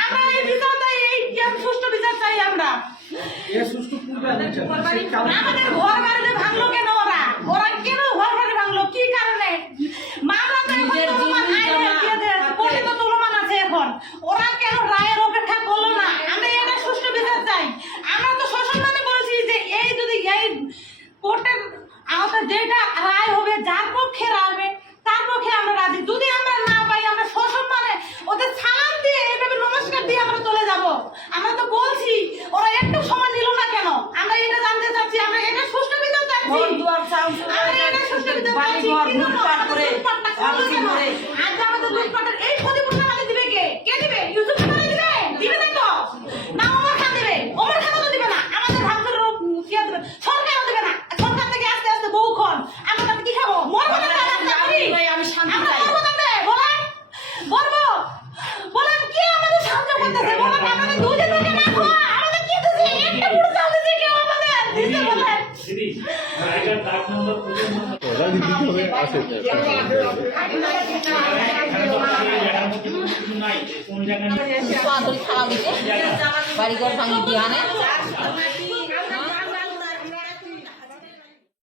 আমরা এই বিচার চাই এই সুষ্ঠু বিচার চাই আমরা। আমাদের ঘর বাড়িতে ভাঙলো কেন ওরা? ওরা কেন ঘর বাড়ি ভাঙলো? কি কারণে? এখন আছে ওরা কেন রায়ের অপেক্ষা করল না? আমরা এটা সুষ্ঠু বিচার চাই। আমরা তো সসম্মানে বলছি যে এই যদি এই কোর্টের যেটা রায় হবে যার পক্ষে রায় হবে তার পক্ষে আমরা রাজি। যদি আমরা সসম্মানে ওদের সালাম দিয়ে এইভাবে নমস্কার দিয়ে আমরা চলে যাব আমরা তো বলছি ওরা একটু সময় নিল না কেন? আমরা এটা জানতে চাচ্ছি আমরা এটা সুষ্ঠু বিচার চাচ্ছি। আমরা এটা সুষ্ঠু বিচার চাচ্ছি। সোয়াদুরি থানা দিতে বাড়িঘর ভাঙি দিয়ে আনে।